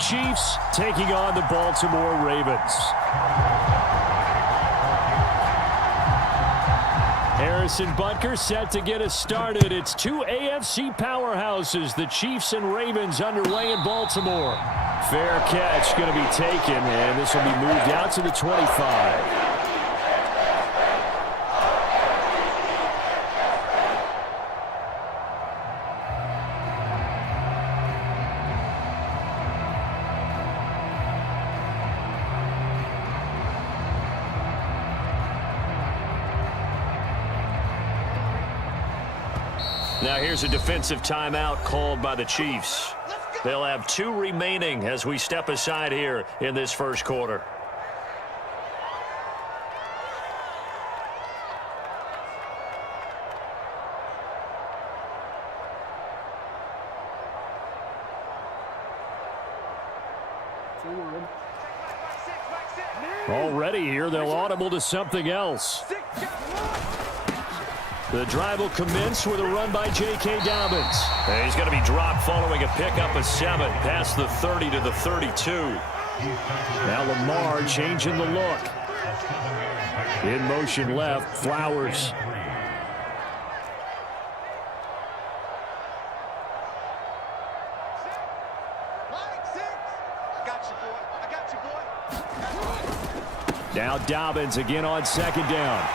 Chiefs taking on the Baltimore Ravens. Harrison Butker set to get us started. It's two AFC powerhouses, the Chiefs and Ravens, underway in Baltimore. Fair catch going to be taken, and this will be moved out to the 25. Now here's a defensive timeout called by the Chiefs. They'll have 2 remaining as we step aside here in this first quarter. Already here, they'll audible to something else. The drive will commence with a run by J.K. Dobbins. And he's going to be dropped following a pickup of 7 past the 30 to the 32. Now Lamar changing the look. In motion left, Flowers. Now Dobbins again on second down.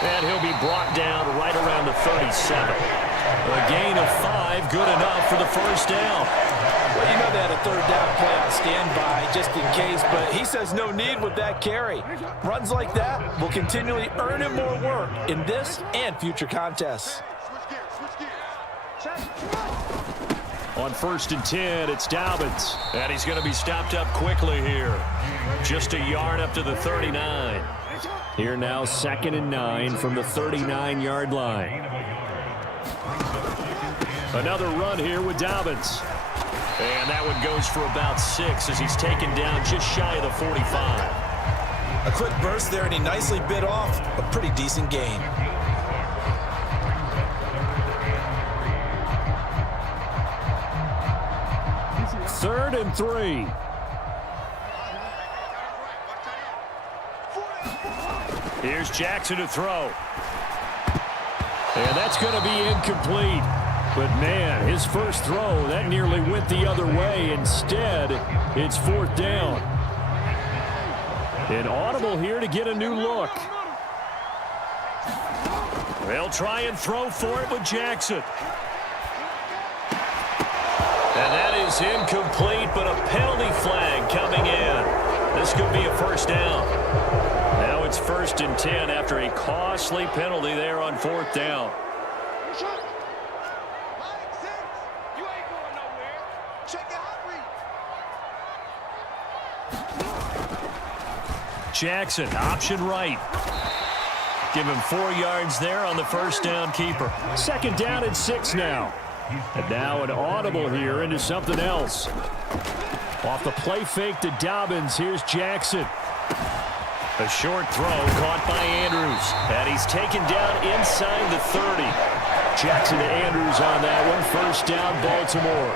And he'll be brought down right around the 37. A gain of 5, good enough for the first down. Well, you know they had a third down play on standby just in case, but he says no need with that carry. Runs like that will continually earn him more work in this and future contests. On 1st and 10, it's Dobbins. And he's going to be stopped up quickly here. Just a yard up to the 39. Here now, 2nd and 9 from the 39-yard line. Another run here with Dobbins. And that one goes for about 6 as he's taken down just shy of the 45. A quick burst there, and he nicely bit off a pretty decent gain. Third and 3. Here's Jackson to throw. And that's going to be incomplete. But, man, his first throw, that nearly went the other way. Instead, it's 4th down. An audible here to get a new look. They'll try and throw for it with Jackson. And that is incomplete, but a penalty flag coming in. This could be a first down. Now it's 1st and 10 after a costly penalty there on 4th down. Jackson, option right. Give him 4 yards there on the first down keeper. 2nd down and 6 now. And now an audible here into something else. Off the play fake to Dobbins, here's Jackson. A short throw caught by Andrews. And he's taken down inside the 30. Jackson to Andrews on that one. First down, Baltimore.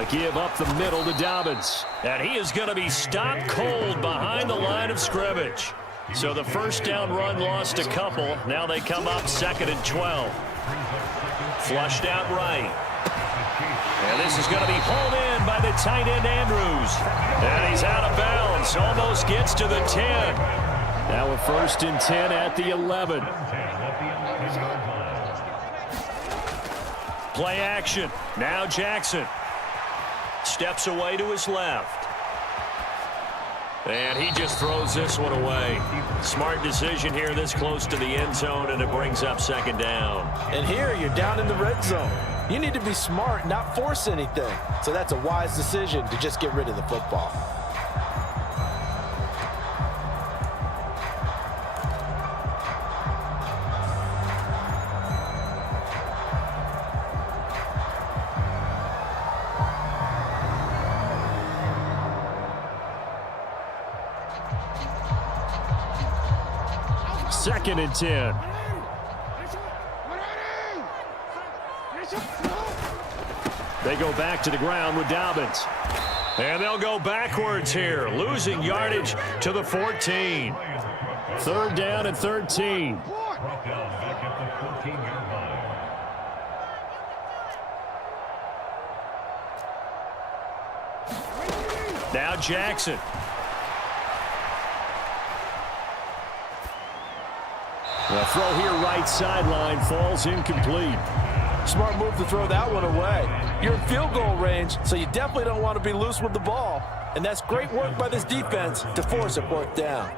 A give up the middle to Dobbins. And he is going to be stopped cold behind the line of scrimmage. So the first down run lost a couple. Now they come up 2nd and 12. Flushed out right. And this is going to be hauled in by the tight end Andrews. And he's out of bounds. Almost gets to the 10. Now a 1st and 10 at the 11. Play action. Now Jackson. Steps away to his left. And he just throws this one away. Smart decision here this close to the end zone, and it brings up 2nd down. And here you're down in the red zone. You need to be smart, not force anything. So that's a wise decision to just get rid of the football. 2nd and 10. They go back to the ground with Dobbins. And they'll go backwards here, losing yardage to the 14. 3rd down and 13. Now Jackson. The throw here right sideline falls incomplete. Smart move to throw that one away. You're in field goal range, so you definitely don't want to be loose with the ball. And that's great work by this defense to force a 4th down.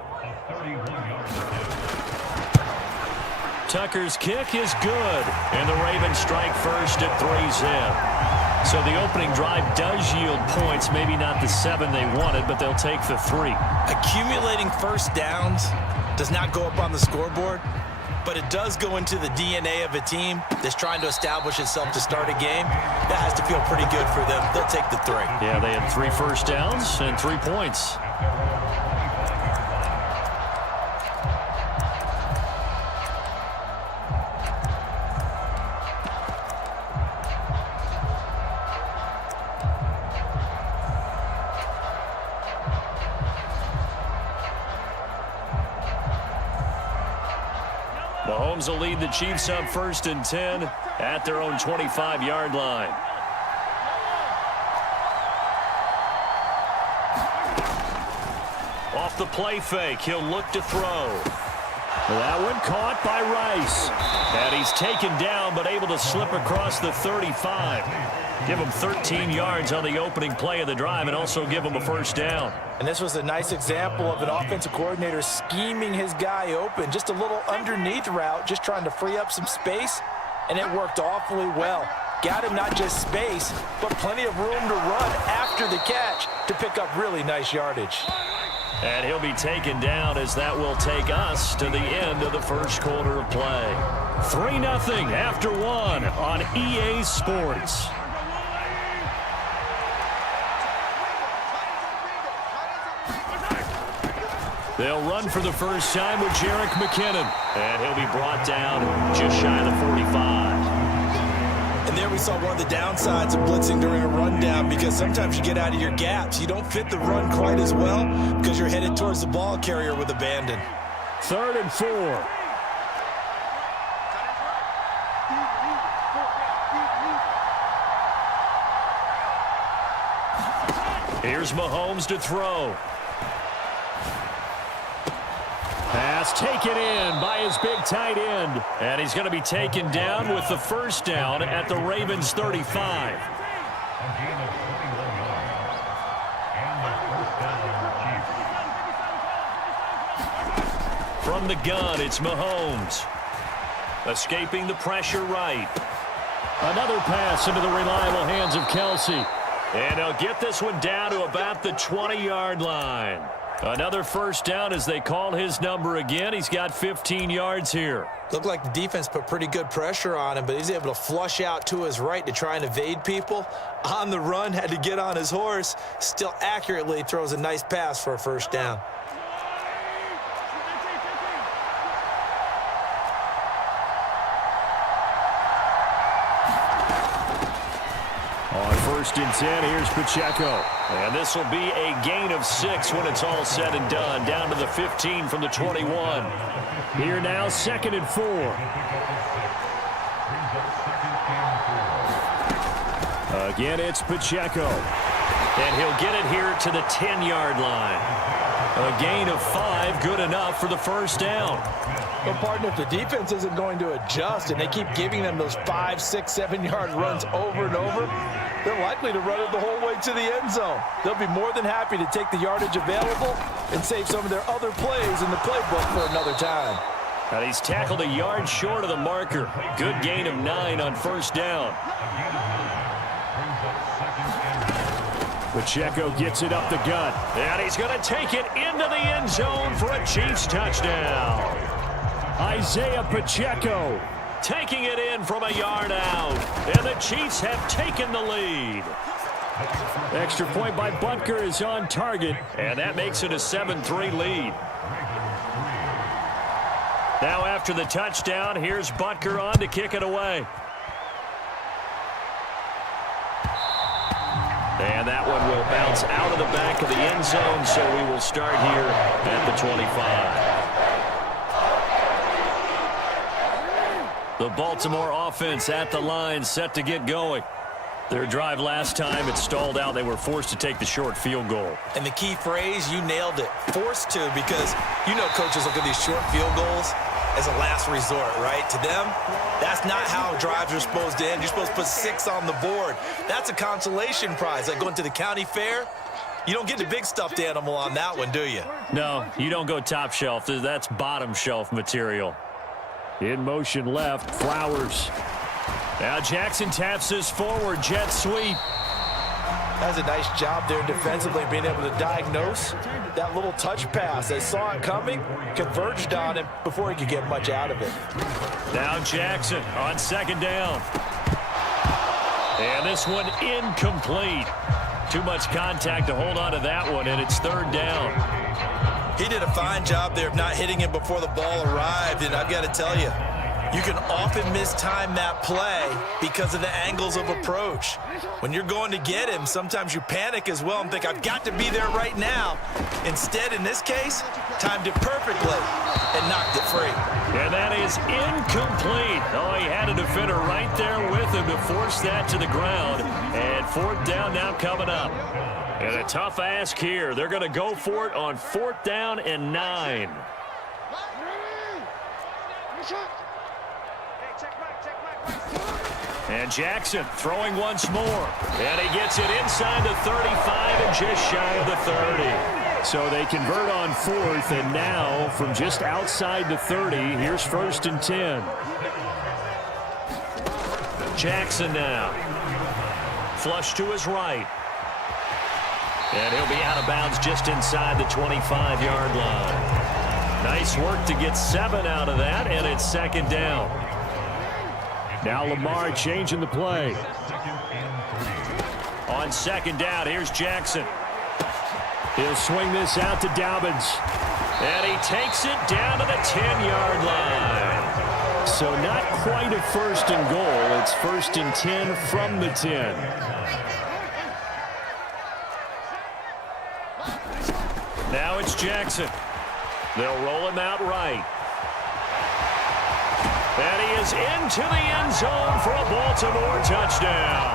Tucker's kick is good, and the Ravens strike first at 3-zip. So the opening drive does yield points, maybe not the 7 they wanted, but they'll take the 3. Accumulating first downs does not go up on the scoreboard, but it does go into the DNA of a team that's trying to establish itself to start a game. That has to feel pretty good for them. They'll take the 3. Yeah, they had 3 first downs and 3 points. Mahomes will lead the Chiefs up 1st and 10 at their own 25-yard line. Off the play fake, he'll look to throw. That one caught by Rice. And he's taken down but able to slip across the 35. Give him 13 yards on the opening play of the drive and also give him a 1st down. And this was a nice example of an offensive coordinator scheming his guy open. Just a little underneath route, just trying to free up some space, and it worked awfully well. Got him not just space, but plenty of room to run after the catch to pick up really nice yardage. And he'll be taken down as that will take us to the end of the 1st quarter of play. 3-0 after 1 on EA Sports. They'll run for the first time with Jerick McKinnon. And he'll be brought down just shy of the 45. And there we saw one of the downsides of blitzing during a rundown, because sometimes you get out of your gaps. You don't fit the run quite as well because you're headed towards the ball carrier with abandon. 3rd and 4. Here's Mahomes to throw. Pass taken in by his big tight end. And he's going to be taken down with the 1st down at the Ravens 35. From the gun, it's Mahomes. Escaping the pressure right. Another pass into the reliable hands of Kelsey. And he'll get this one down to about the 20-yard line. Another 1st down as they call his number again. He's got 15 yards here. Looked like the defense put pretty good pressure on him, but he's able to flush out to his right to try and evade people. On the run, had to get on his horse. Still accurately throws a nice pass for a 1st down. On 1st and 10, here's Pacheco. And this will be a gain of 6 when it's all said and done. Down to the 15 from the 21. Here now, 2nd and 4. Again, it's Pacheco. And he'll get it here to the 10-yard line. A gain of 5, good enough for the 1st down. But, partner, if the defense isn't going to adjust and they keep giving them those 5, 6, 7-yard runs over and over, they're likely to run it the whole way to the end zone. They'll be more than happy to take the yardage available and save some of their other plays in the playbook for another time. And he's tackled a yard short of the marker. Good gain of 9 on 1st down. Pacheco gets it up the gut. And he's going to take it into the end zone for a Chiefs touchdown. Isaiah Pacheco taking it in from a yard out. And the Chiefs have taken the lead. Extra point by Butker is on target. And that makes it a 7-3 lead. Now after the touchdown, here's Butker on to kick it away. And that one will bounce out of the back of the end zone, so we will start here at the 25. The Baltimore offense at the line, set to get going. Their drive last time, it stalled out. They were forced to take the short field goal. And the key phrase, you nailed it, forced to, because you know coaches look at these short field goals as a last resort, right? To them, that's not how drives are supposed to end. You're supposed to put 6 on the board. That's a consolation prize. Like going to the county fair, you don't get the big stuffed animal on that one, do you? No, you don't go top shelf. That's bottom shelf material. In motion left, Flowers. Now Jackson taps this forward, jet sweep. That's a nice job there defensively, being able to diagnose that little touch pass. They saw it coming, converged on him before he could get much out of it. Now Jackson on second down. And this one incomplete. Too much contact to hold on to that one, and it's third down. He did a fine job there of not hitting him before the ball arrived, and I've got to tell you, you can often mistime that play because of the angles of approach. When you're going to get him, sometimes you panic as well and think, I've got to be there right now. Instead, in this case, timed it perfectly and knocked it free. And that is incomplete. Oh, he had a defender right there with him to force that to the ground. And fourth down now coming up. And a tough ask here. They're going to go for it on fourth down and 9. And Jackson throwing once more. And he gets it inside the 35 and just shy of the 30. So they convert on fourth, and now from just outside the 30, here's first and 10. Jackson now. Flush to his right. And he'll be out of bounds just inside the 25-yard line. Nice work to get 7 out of that, and it's second down. Now Lamar changing the play. On second down, here's Jackson. He'll swing this out to Dobbins. And he takes it down to the 10-yard line. So not quite a first and goal. It's first and 10 from the 10. Now it's Jackson. They'll roll him out right. And he is into the end zone for a Baltimore touchdown.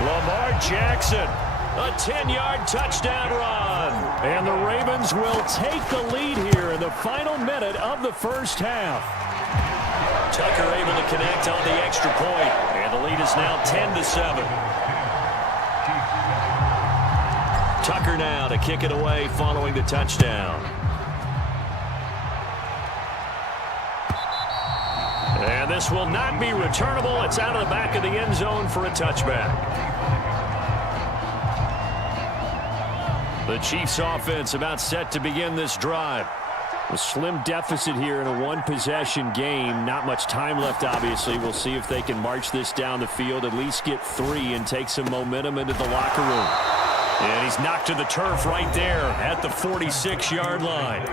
Lamar Jackson, a 10-yard touchdown run. And the Ravens will take the lead here in the final minute of the first half. Tucker able to connect on the extra point. And the lead is now 10-7. Tucker now to kick it away following the touchdown. And this will not be returnable. It's out of the back of the end zone for a touchback. The Chiefs offense about set to begin this drive. A slim deficit here in a one-possession game. Not much time left, obviously. We'll see if they can march this down the field, at least get 3 and take some momentum into the locker room. And he's knocked to the turf right there at the 46-yard line.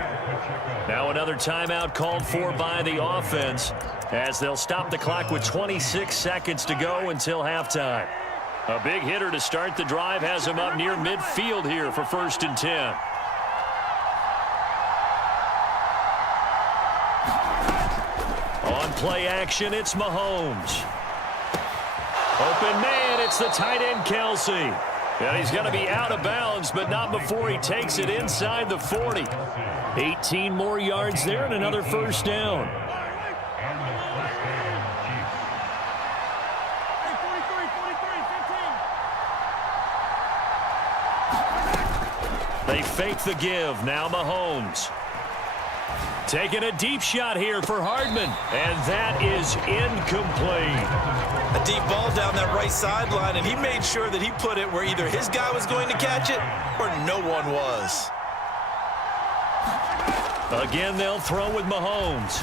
Now another timeout called for by the offense as they'll stop the clock with 26 seconds to go until halftime. A big hitter to start the drive has him up near midfield here for first and 10. On play action, it's Mahomes. Open man, it's the tight end Kelsey. And he's going to be out of bounds, but not before he takes it inside the 40. 18 more yards there and another first down. They fake the give. Now Mahomes. Taking a deep shot here for Hardman. And that is incomplete. A deep ball down that right sideline, and he made sure that he put it where either his guy was going to catch it or no one was. Again, they'll throw with Mahomes.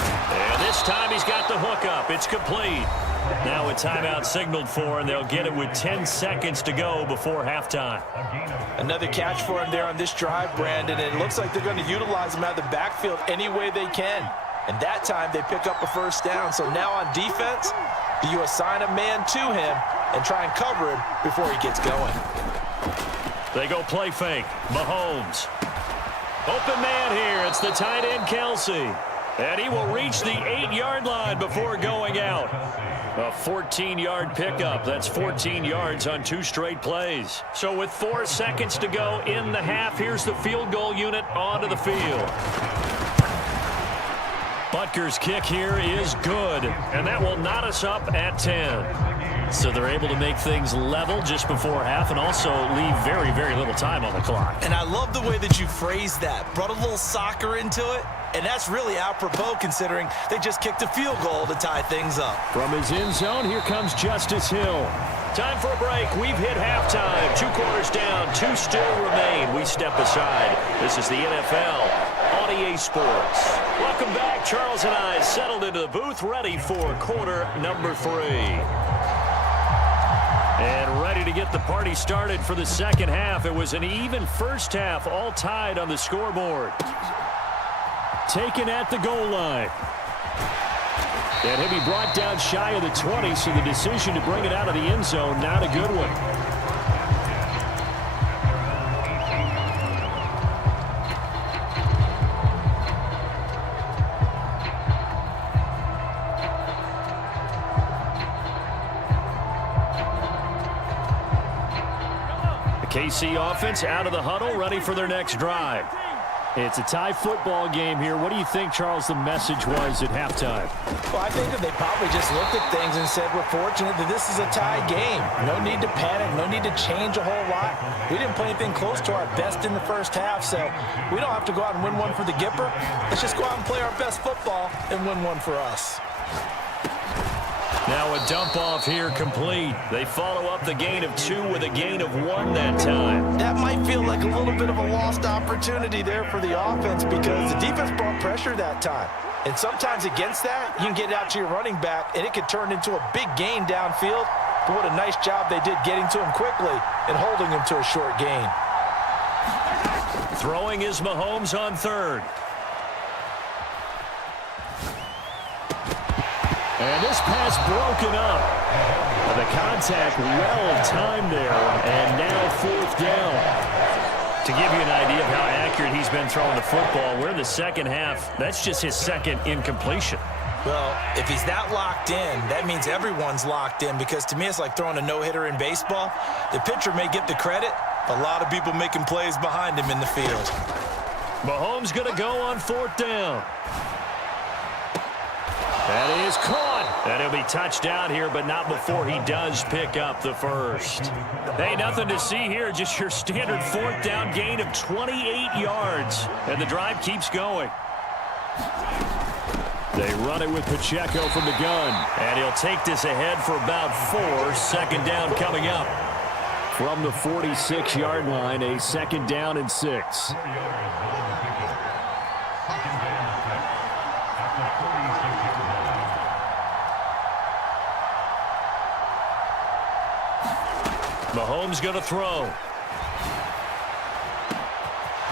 And this time he's got the hook up. It's complete. Now a timeout signaled for, and they'll get it with 10 seconds to go before halftime. Another catch for him there on this drive, Brandon, and it looks like they're going to utilize him out of the backfield any way they can. And that time they pick up a first down. So now on defense, do you assign a man to him and try and cover him before he gets going? They go play fake. Mahomes. Open man here. It's the tight end, Kelsey. And he will reach the 8-yard line before going out. A 14-yard pickup. That's 14 yards on 2 straight plays. So with 4 seconds to go in the half, here's the field goal unit onto the field. Butker's kick here is good, and that will knot us up at 10. So they're able to make things level just before half and also leave very, very little time on the clock. And I love the way that you phrased that. Brought a little soccer into it, and that's really apropos considering they just kicked a field goal to tie things up. From his end zone, here comes Justice Hill. Time for a break. We've hit halftime. 2 quarters down, 2 still remain. We step aside. This is the NFL on EA Sports. Welcome back. Charles and I settled into the booth, ready for quarter number 3. And ready to get the party started for the second half. It was an even first half, all tied on the scoreboard. Taken at the goal line. And he'll be brought down shy of the 20, so the decision to bring it out of the end zone, not a good one. The KC offense out of the huddle, ready for their next drive. It's a tie football game here. What do you think, Charles, the message was at halftime? Well, I think that they probably just looked at things and said, we're fortunate that this is a tie game. No need to panic. No need to change a whole lot. We didn't play anything close to our best in the first half, so we don't have to go out and win one for the Gipper. Let's just go out and play our best football and win one for us. Now a dump off here complete. They follow up the gain of 2 with a gain of 1 that time. That might feel like a little bit of a lost opportunity there for the offense because the defense brought pressure that time. And sometimes against that, you can get out to your running back and it could turn into a big gain downfield. But what a nice job they did getting to him quickly and holding him to a short gain. Throwing is Mahomes on 3rd. And this pass broken up. The contact well-timed there, and now 4th down. To give you an idea of how accurate he's been throwing the football, we're in the second half. That's just his 2nd incompletion. Well, if he's that locked in, that means everyone's locked in because to me it's like throwing a no-hitter in baseball. The pitcher may get the credit, but a lot of people making plays behind him in the field. Mahomes going to go on 4th down. That is caught. And he'll be touched down here, but not before he does pick up the first. Hey, nothing to see here. Just your standard 4th down gain of 28 yards. And the drive keeps going. They run it with Pacheco from the gun. And he'll take this ahead for about 4. 2nd down coming up. From the 46-yard line, a 2nd down and 6. Mahomes going to throw.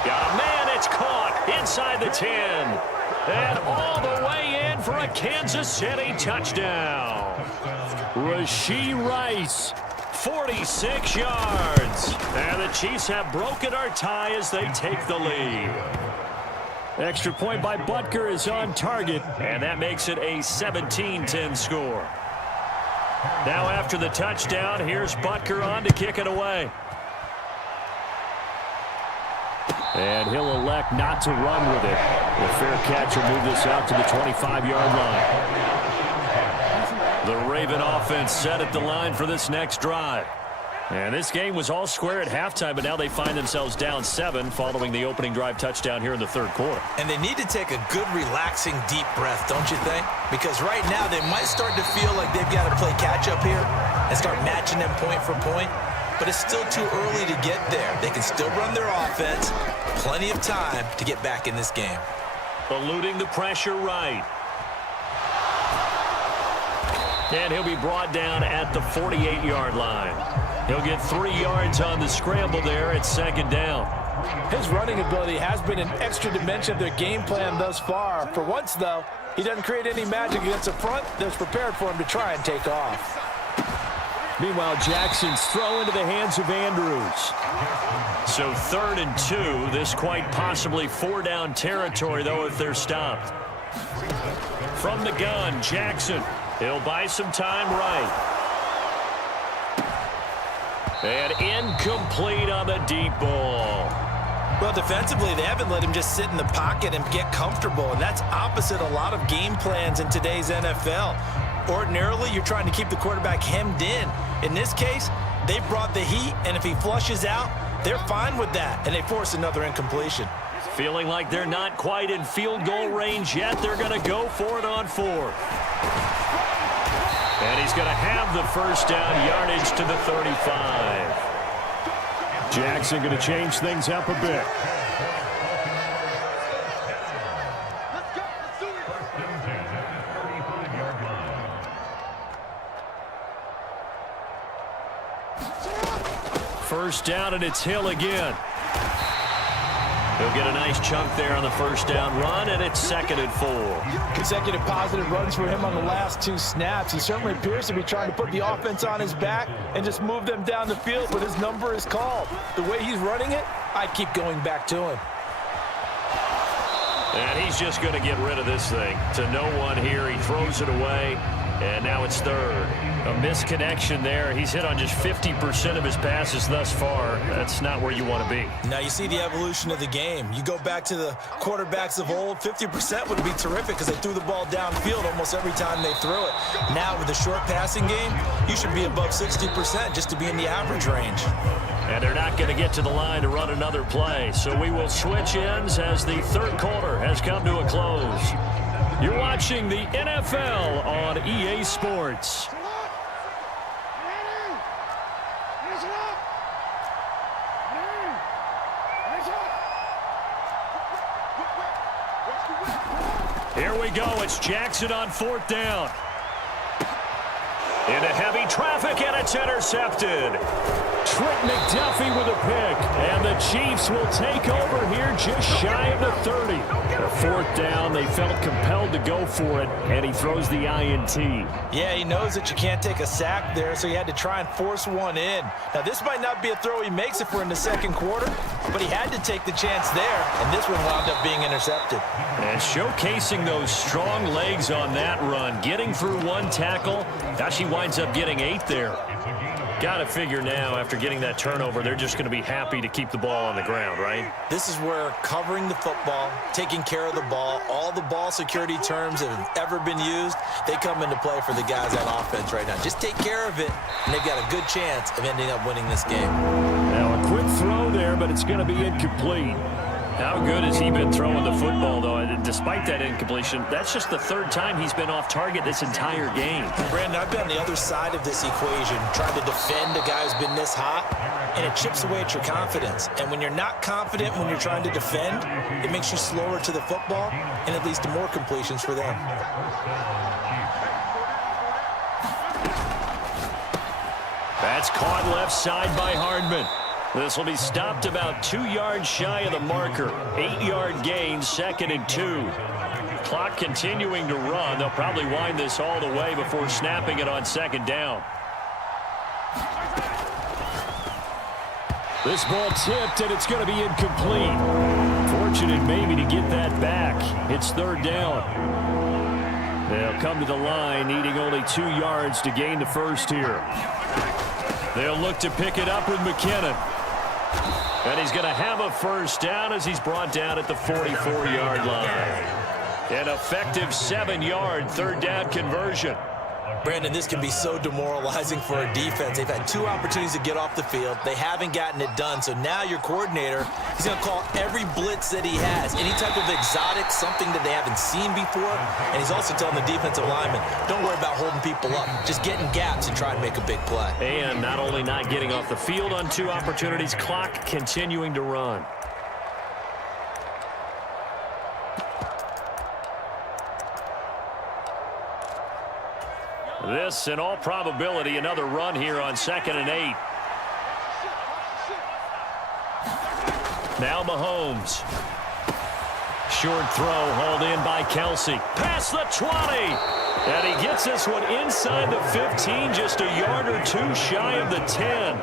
Got a man, it's caught inside the 10. And all the way in for a Kansas City touchdown. Rashee Rice, 46 yards. And the Chiefs have broken our tie as they take the lead. Extra point by Butker is on target, and that makes it a 17-10 score. Now after the touchdown, here's Butker on to kick it away. And he'll elect not to run with it. The fair catch will move this out to the 25-yard line. The Raven offense set at the line for this next drive. And this game was all square at halftime, but now they find themselves down 7 following the opening drive touchdown here in the 3rd quarter. And they need to take a good, relaxing, deep breath, don't you think? Because right now they might start to feel like they've got to play catch-up here and start matching them point for point. But it's still too early to get there. They can still run their offense. Plenty of time to get back in this game. Eluding the pressure right. And he'll be brought down at the 48-yard line. He'll get 3 yards on the scramble there at second down. His running ability has been an extra dimension of their game plan thus far. For once, though, he doesn't create any magic against the front that's prepared for him to try and take off. Meanwhile, Jackson's throw into the hands of Andrews. So 3rd and 2. This quite possibly 4-down territory, though, if they're stopped. From the gun, Jackson. He'll buy some time right. And incomplete on the deep ball. Well, defensively, they haven't let him just sit in the pocket and get comfortable, and that's opposite a lot of game plans in today's NFL. Ordinarily, you're trying to keep the quarterback hemmed in. In this case, they brought the heat, and if he flushes out, they're fine with that, and they force another incompletion. Feeling like they're not quite in field goal range yet, they're going to go for it on 4th. And he's going to have the first down, yardage to the 35. Jackson going to change things up a bit. First down, and it's Hill again. He'll get a nice chunk there on the first down run, and it's 2nd and 4. Consecutive positive runs for him on the last 2 snaps. He certainly appears to be trying to put the offense on his back and just move them down the field, but his number is called. The way he's running it, I'd keep going back to him. And he's just going to get rid of this thing. To no one here. He throws it away, and now it's 3rd. A misconnection there. He's hit on just 50% of his passes thus far. That's not where you want to be. Now you see the evolution of the game. You go back to the quarterbacks of old, 50% would be terrific because they threw the ball downfield almost every time they threw it. Now with the short passing game, you should be above 60% just to be in the average range. And they're not going to get to the line to run another play. So we will switch ends as the 3rd quarter has come to a close. You're watching the NFL on EA Sports. Here we go. It's Jackson on 4th down. Into heavy traffic, and it's intercepted. Trent McDuffie with a pick, and the Chiefs will take over here just shy of the 30. The 4th down, they felt compelled to go for it, and he throws the INT. Yeah, he knows that you can't take a sack there, so he had to try and force one in. Now, this might not be a throw he makes if we're in the 2nd quarter, but he had to take the chance there, and this one wound up being intercepted. And showcasing those strong legs on that run, getting through 1 tackle, actually winds up getting 8 there. Got to figure now, after getting that turnover, they're just going to be happy to keep the ball on the ground, right? This is where covering the football, taking care of the ball, all the ball security terms that have ever been used, they come into play for the guys on offense right now. Just take care of it, and they've got a good chance of ending up winning this game. Now, a quick throw there, but it's going to be incomplete. How good has he been throwing the football, though? Despite that incompletion, that's just the 3rd time he's been off target this entire game. Brandon, I've been on the other side of this equation, trying to defend a guy who's been this hot, and it chips away at your confidence. And when you're not confident when you're trying to defend, it makes you slower to the football, and it leads to more completions for them. That's caught left side by Hardman. This will be stopped about 2 yards shy of the marker. 8-yard gain, 2nd and 2. Clock continuing to run. They'll probably wind this all the way before snapping it on 2nd down. This ball tipped, and it's going to be incomplete. Fortunate maybe to get that back. It's 3rd down. They'll come to the line, needing only 2 yards to gain the first here. They'll look to pick it up with McKinnon. And he's going to have a first down as he's brought down at the 44-yard line. An effective 7-yard 3rd down conversion. Brandon, this can be so demoralizing for a defense. They've had 2 opportunities to get off the field. They haven't gotten it done. So now your coordinator, he's going to call every blitz that he has. Any type of exotic, something that they haven't seen before. And he's also telling the defensive lineman, don't worry about holding people up. Just get in gaps and try and make a big play. And not only not getting off the field on 2 opportunities, clock continuing to run. This, in all probability, another run here on 2nd and 8. Now Mahomes. Short throw hauled in by Kelsey. Past the 20. And he gets this one inside the 15, just a yard or two shy of the 10.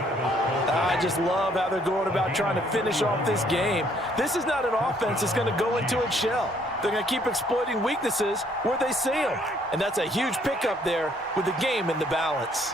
I just love how they're going about trying to finish off this game. This is not an offense that's going to go into its shell. They're going to keep exploiting weaknesses where they see them. And that's a huge pickup there with the game in the balance.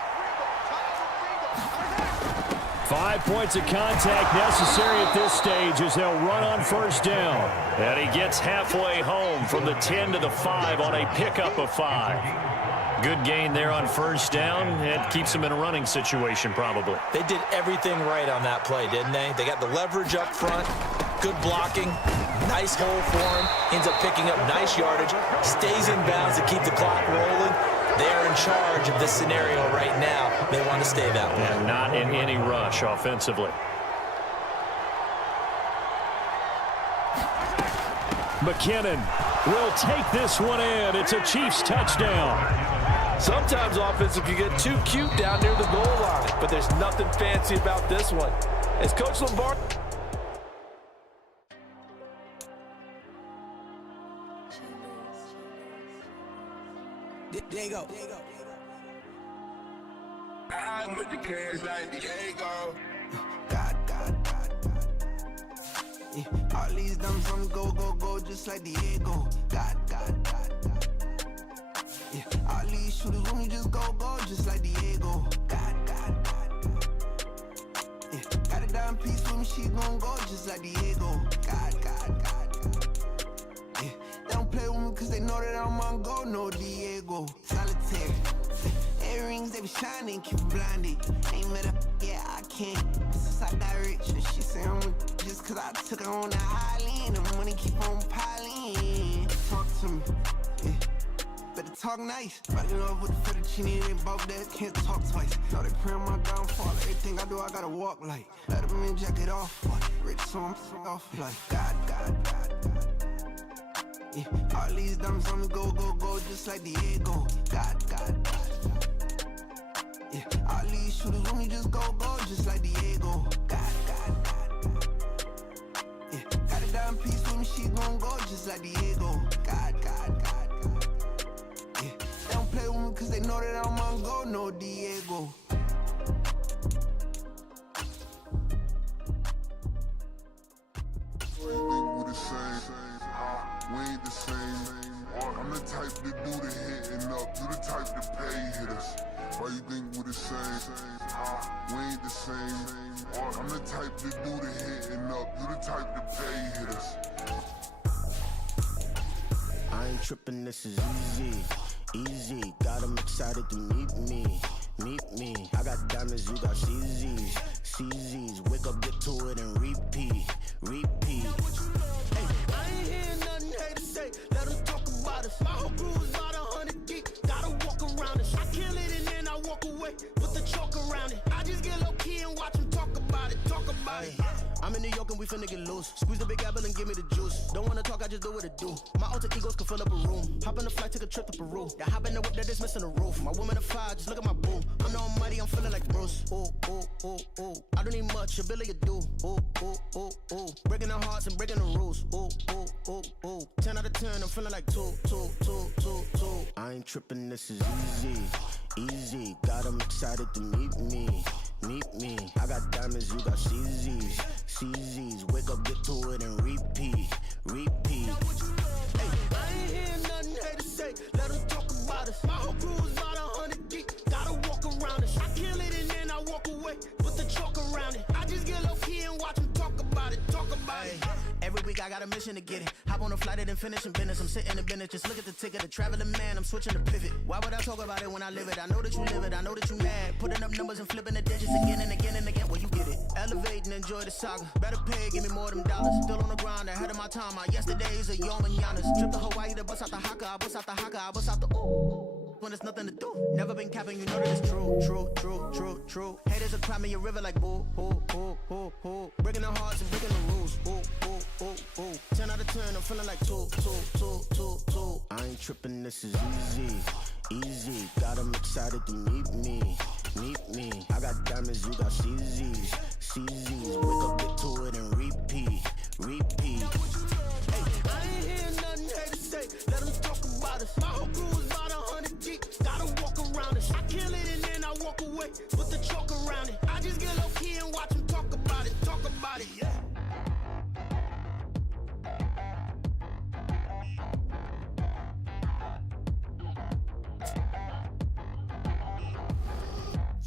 5 points of contact necessary at this stage as they'll run on 1st down. And he gets halfway home from the 10 to the 5 on a pickup of 5. Good gain there on 1st down. It keeps them in a running situation probably. They did everything right on that play, didn't they? They got the leverage up front, good blocking, nice hole for him, ends up picking up nice yardage, stays in bounds to keep the clock rolling. They're in charge of this scenario right now. They want to stay that way. And not in any rush offensively. McKinnon will take this one in. It's a Chiefs touchdown. Sometimes offensive can get too cute down near the goal line, but there's nothing fancy about this one. As Coach Lombardi... Diego. I'm with the cash like Diego. God. Yeah, all these dumb some go, just like Diego. God. Yeah, all these shooters when we just go, just like Diego. God. Yeah, got a dime piece with me, she gon' go just like Diego. God. Yeah, they don't play with me cause they know that I'm on go, no Diego. Solitaire. Earrings, they be shining, keep blinded. Ain't met up, yeah, I can't. Since I got rich, and she say I'm just cause I took her on the island. The money keep on piling. Talk to me, yeah. Better talk nice. Running off with the fettuccine, they both that can't talk twice. Know they pray on my downfall. Everything I do, I gotta walk like. Let them in, jacket off. Rich, so I'm off like God. Yeah, all these dummies on me go, just like Diego. God. Yeah, all these shooters when we just go, just like Diego. God. Yeah, got a dime piece with me, she gon' go just like Diego. God. Yeah, they don't play with me cause they know that I'm on go, no Diego. We ain't the same. I'm the type to do the hitting up, you the type to pay hitters. Why you think we the same? We ain't the same. I'm the type to do the hitting up, you the type to pay hitters. I ain't tripping, this is easy. Got 'em excited to meet me. I got diamonds, you got CZs. Wake up, get to it and repeat. Hey, I ain't hearing nothing hate to say. Let them talk about us. My whole crew is about 100 deep. Gotta walk around it. I kill it and then I walk away. Put the chalk around it. I just get low key and watch them talk about it. I'm in New York and we finna get loose. Squeeze the big apple and give me the juice. Don't wanna talk, I just do what it do. My alter egos can fill up a room. Hop on the flight, take a trip to Peru. Yeah, hop in the whip that is missing the roof. My woman a fire, just look at my boo. I'm the almighty, I'm feeling like Bruce. Ooh. I don't need much, ability to do. Ooh. Breaking the hearts and breaking the rules. Ooh. 10 out of 10, I'm feeling like 2. I ain't tripping, this is easy. Got 'em excited to meet me. I got diamonds, you got CZs. Wake up, get to it and repeat. Hey, I ain't hearing nothing hate to say. Let them talk about us. My whole crew is about 100 deep. Gotta walk around it. I kill it and then I walk away. Put the chalk around it. I just get low key and watch them talk about it. Every week I got a mission to get it. Hop on a flight and then finish in business. I'm sitting in business, just look at the ticket. The traveling man, I'm switching to pivot. Why would I talk about it when I live it? I know that you live it, I know that you mad. Putting up numbers and flipping the digits again and again. Well, you get it. Elevate and enjoy the saga. Better pay, give me more than dollars. Still on the grind, ahead of my time. My yesterdays are yo mananas. Trip to Hawaii to bust out the haka. I bust out the haka, I bust out the ooh. When there's nothing to do. Never been capping, you know that it's true. Haters are climbing your river like boo. Breaking the hearts and breaking the rules. Ooh. 10 out of 10, I'm feeling like 2. I ain't tripping, this is easy. Got 'em excited to meet me. Meet me. I got diamonds, you got CZs. CZs. Wake up, get to it and repeat. Repeat. Hey, I ain't hear nothing here to say. Let them talk about us. My whole crew is about 100 deep. Gotta walk around us. I kill it and then I walk away. Put the chalk around it. I just get low key and watch them talk about it. Talk about it, yeah.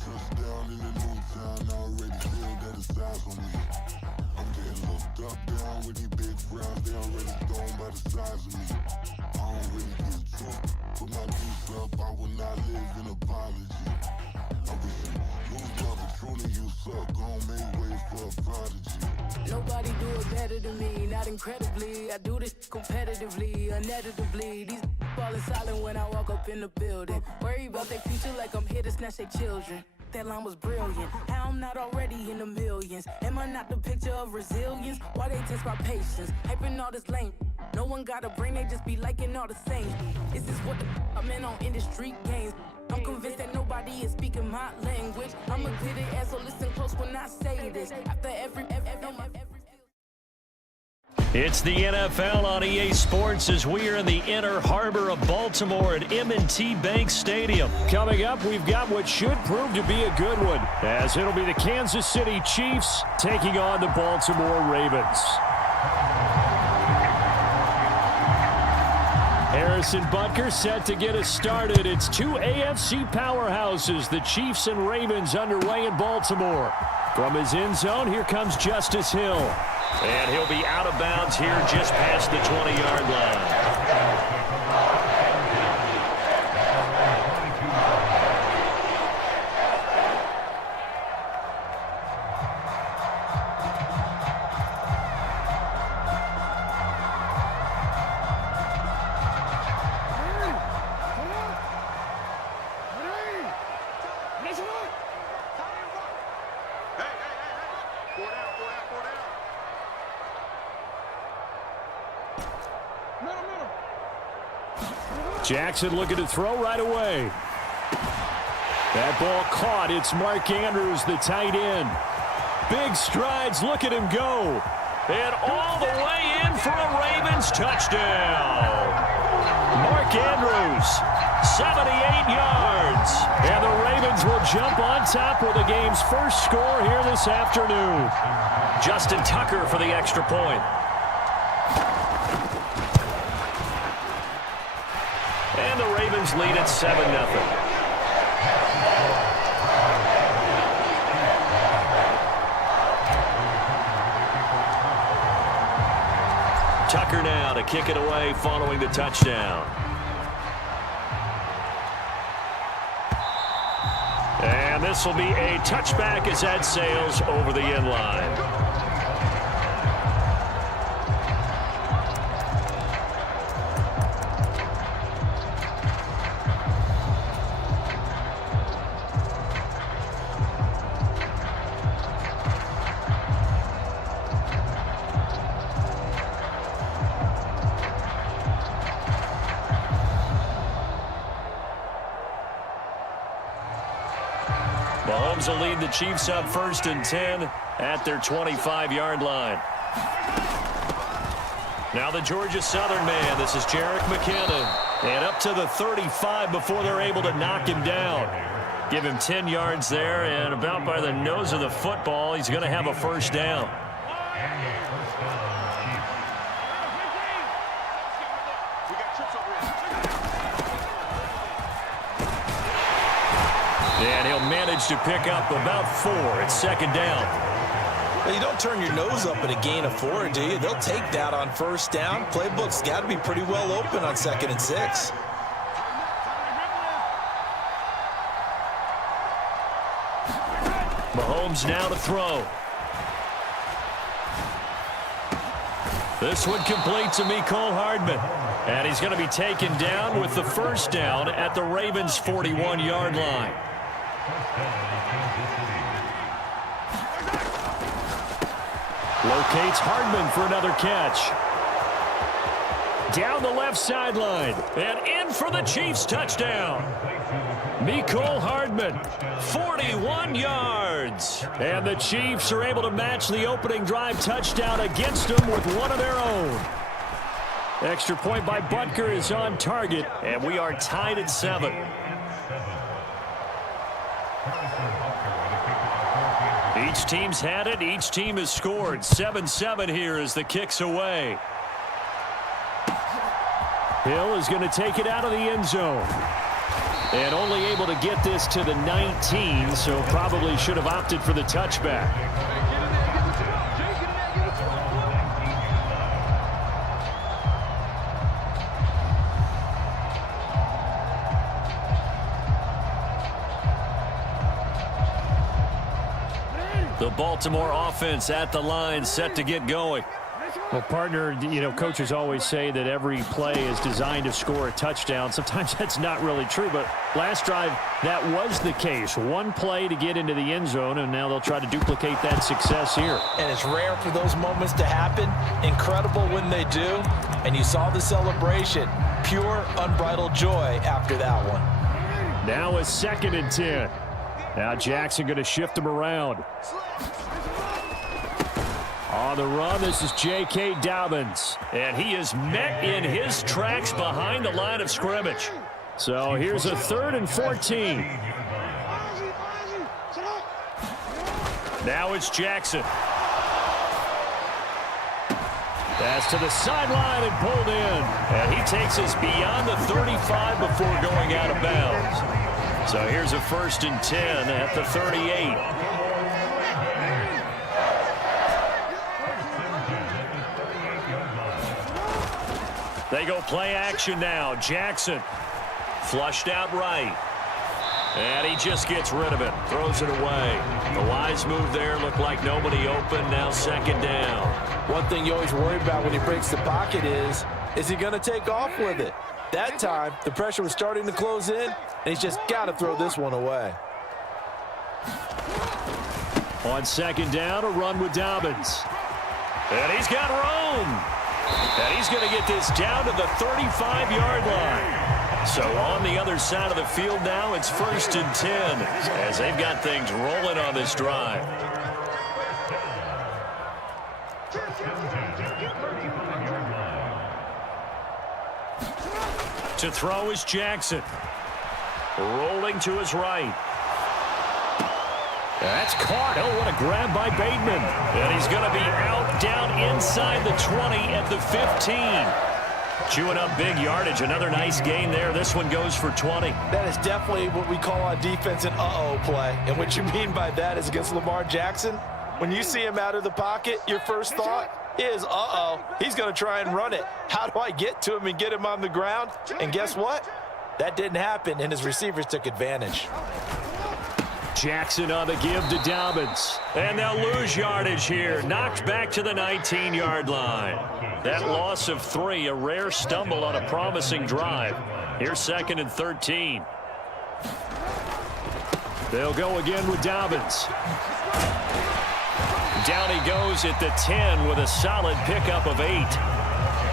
Touchdown in the new town, I already feel that it's eyes on me. I'm getting looked up, down with these big frowns, they already thrown by the size of me. I don't really get drunk, put my deuce up, I will not live in apology. I wish you lose my patrolling, you suck, gon' make way for a prodigy. Nobody do it better than me, not incredibly. I do this competitively, uneditably. These falling silent when I walk up in the building. Worry about their future like I'm here to snatch their children. That line was brilliant. How I'm not already in the millions. Am I not the picture of resilience? Why they test my patience? Hyping all this lame. No one got a brain, they just be liking all the same. Is this what the I'm in on industry games? I'm convinced that nobody is speaking my language. I'm a good ass, so listen close when I say this. After every It's the NFL on EA Sports as we are in the inner harbor of Baltimore at M&T Bank Stadium. Coming up, we've got what should prove to be a good one, as it'll be the Kansas City Chiefs taking on the Baltimore Ravens. Harrison Butker set to get us started. It's two AFC powerhouses, the Chiefs and Ravens, underway in Baltimore. From his end zone, here comes Justice Hill. And he'll be out of bounds here just past the 20-yard line. Jackson looking to throw right away. That ball caught. It's Mark Andrews, the tight end. Big strides. Look at him go. And all the way in for a Ravens touchdown. Mark Andrews, 78 yards. And the Ravens will jump on top with the game's first score here this afternoon. Justin Tucker for the extra point. And the Ravens lead at 7-0. Tucker now to kick it away following the touchdown. And this will be a touchback as that sails over the end line. Mahomes will lead the Chiefs up 1st and 10 at their 25-yard line. Now the Georgia Southern man. This is Jerick McKinnon. And up to the 35 before they're able to knock him down. Give him 10 yards there, and about by the nose of the football, he's going to have a first down. And he'll manage to pick up about 4 at 2nd down. Well, you don't turn your nose up at a gain of 4, do you? They'll take that on 1st down. Playbook's got to be pretty well open on 2nd and 6. Mahomes now to throw. This one complete to Mecole Hardman. And he's going to be taken down with the first down at the Ravens' 41-yard line. Locates Hardman for another catch. Down the left sideline. And in for the Chiefs touchdown. Mecole Hardman, 41 yards. And the Chiefs are able to match the opening drive touchdown against them with one of their own. Extra point by Butker is on target, and we are tied at 7. Each team's had it. Each team has scored. 7-7 here as the kick's away. Hill is going to take it out of the end zone. And only able to get this to the 19, so probably should have opted for the touchback. The Baltimore offense at the line, set to get going. Well, partner, coaches always say that every play is designed to score a touchdown. Sometimes that's not really true, but last drive, that was the case. One play to get into the end zone, and now they'll try to duplicate that success here. And it's rare for those moments to happen. Incredible when they do. And you saw the celebration. Pure, unbridled joy after that one. Now a 2nd and 10. Now Jackson going to shift him around. On the run, this is J.K. Dobbins. And he is met in his tracks behind the line of scrimmage. So here's a 3rd and 14. Now it's Jackson. Pass to the sideline and pulled in. And he takes us beyond the 35 before going out of bounds. So here's a 1st and 10 at the 38. They go play action now. Jackson flushed out right. And he just gets rid of it. Throws it away. The wise move there. Looked like nobody open. Now 2nd down. One thing you always worry about when he breaks the pocket is he going to take off with it? That time, the pressure was starting to close in, and he's just got to throw this one away. On 2nd down, a run with Dobbins. And he's got room. And he's going to get this down to the 35-yard line. So on the other side of the field now, it's 1st and 10 as they've got things rolling on this drive. To throw is Jackson. Rolling to his right. That's caught. Oh, what a grab by Bateman. And he's going to be out down inside the 20 at the 15. Chewing up big yardage. Another nice gain there. This one goes for 20. That is definitely what we call on defense an uh-oh play. And what you mean by that is against Lamar Jackson, when you see him out of the pocket, your first thought is, uh-oh, he's going to try and run it. How do I get to him and get him on the ground? And guess what? That didn't happen, and his receivers took advantage. Jackson on the give to Dobbins. And they'll lose yardage here. Knocked back to the 19-yard line. That loss of 3, a rare stumble on a promising drive. Here's 2nd and 13. They'll go again with Dobbins. Down he goes at the 10 with a solid pickup of 8.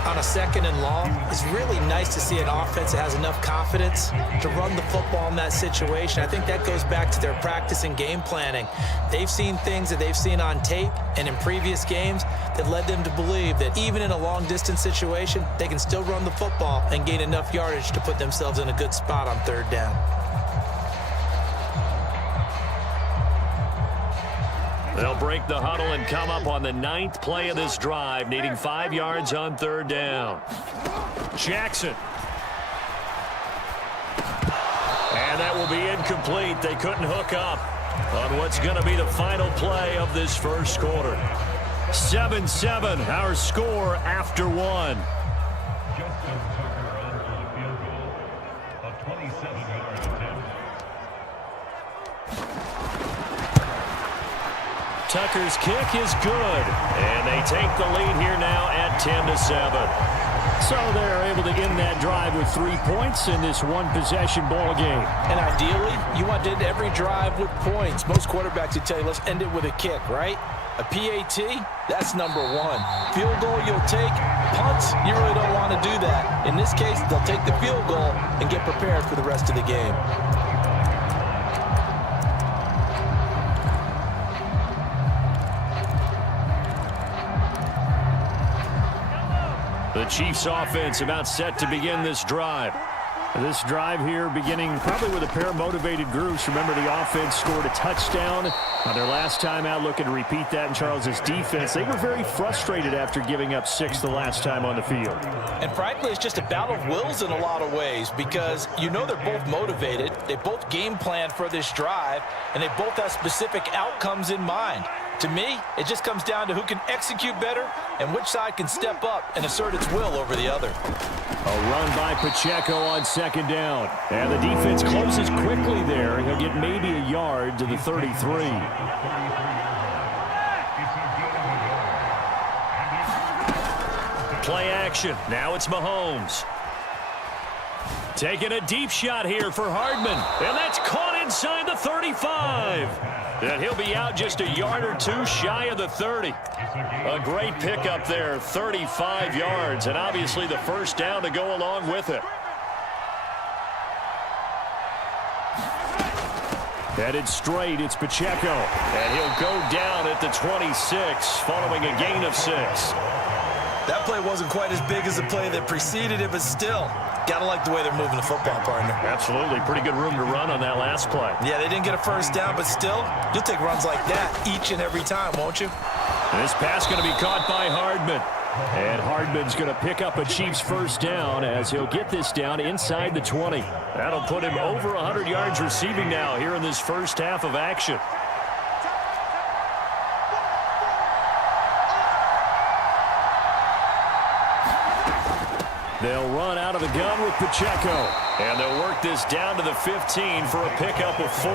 On a 2nd and long, it's really nice to see an offense that has enough confidence to run the football in that situation. I think that goes back to their practice and game planning. They've seen things that they've seen on tape and in previous games that led them to believe that even in a long-distance situation, they can still run the football and gain enough yardage to put themselves in a good spot on 3rd down. They'll break the huddle and come up on the 9th play of this drive, needing 5 yards on 3rd down. Jackson. And that will be incomplete. They couldn't hook up on what's going to be the final play of this first quarter. 7-7, our score after 1. Tucker's kick is good, and they take the lead here now at 10-7. So they're able to end that drive with 3 points in this one-possession ball game. And ideally, you want to end every drive with points. Most quarterbacks would tell you, let's end it with a kick, right? A PAT, that's number 1. Field goal you'll take, punts, you really don't want to do that. In this case, they'll take the field goal and get prepared for the rest of the game. The Chiefs offense about set to begin this drive. This drive here beginning probably with a pair of motivated groups. Remember, the offense scored a touchdown on their last time out, looking to repeat that in Charles's defense. They were very frustrated after giving up 6 the last time on the field. And frankly, it's just a battle of wills in a lot of ways because you know they're both motivated. They both game plan for this drive, and they both have specific outcomes in mind. To me, it just comes down to who can execute better and which side can step up and assert its will over the other. A run by Pacheco on second down. And the defense closes quickly there. He'll get maybe a yard to the 33. Play action. Now it's Mahomes. Taking a deep shot here for Hardman. And that's caught inside the 35. And he'll be out just a yard or two shy of the 30. A great pickup there, 35 yards, and obviously the first down to go along with it. Headed straight, it's Pacheco. And he'll go down at the 26, following a gain of 6. That play wasn't quite as big as the play that preceded it, but still, gotta like the way they're moving the football, partner. Absolutely. Pretty good room to run on that last play. Yeah, they didn't get a first down, but still, you'll take runs like that each and every time, won't you? This pass going to be caught by Hardman. And Hardman's going to pick up a Chiefs first down as he'll get this down inside the 20. That'll put him over 100 yards receiving now here in this first half of action. They'll run out of the gun with Pacheco. And they'll work this down to the 15 for a pickup of 4.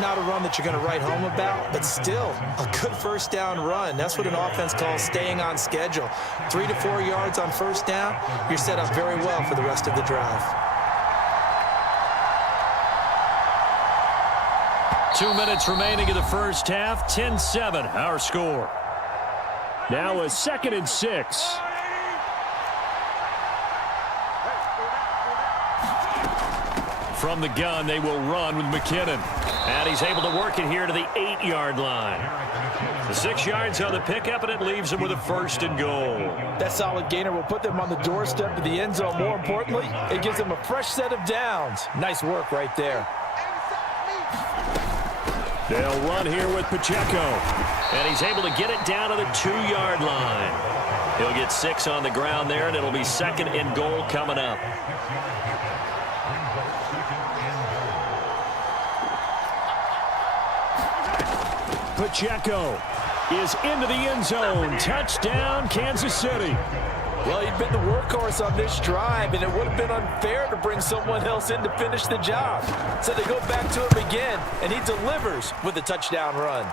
Not a run that you're going to write home about, but still a good first down run. That's what an offense calls staying on schedule. 3 to 4 yards on first down, you're set up very well for the rest of the drive. 2 minutes remaining in the first half. 10-7, our score. Now a 2nd and 6. From the gun, they will run with McKinnon. And he's able to work it here to the 8-yard line. The 6 yards on the pickup, and it leaves him with a 1st and goal. That solid gainer will put them on the doorstep of the end zone. More importantly, it gives them a fresh set of downs. Nice work right there. They'll run here with Pacheco. And he's able to get it down to the 2-yard line. He'll get 6 on the ground there, and it'll be 2nd and goal coming up. Pacheco is into the end zone. Touchdown, Kansas City. Well, he'd been the workhorse on this drive, and it would have been unfair to bring someone else in to finish the job. So they go back to him again, and he delivers with a touchdown run.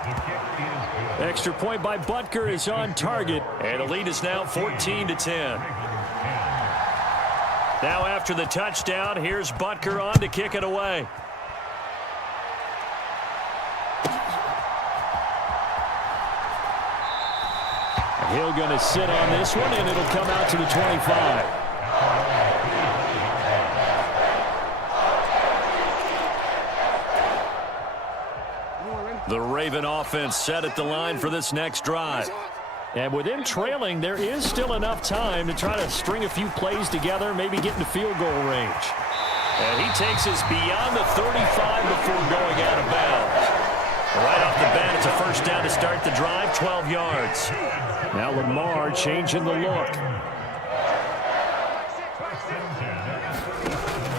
Extra point by Butker is on target, and the lead is now 14-10. Now after the touchdown, here's Butker on to kick it away. Hill going to sit on this one, and it'll come out to the 25. The Raven offense set at the line for this next drive. And with them trailing, there is still enough time to try to string a few plays together, maybe get into field goal range. And he takes us beyond the 35 before going out of bounds. Right off the bat, it's a first down to start the drive, 12 yards. Now Lamar changing the look.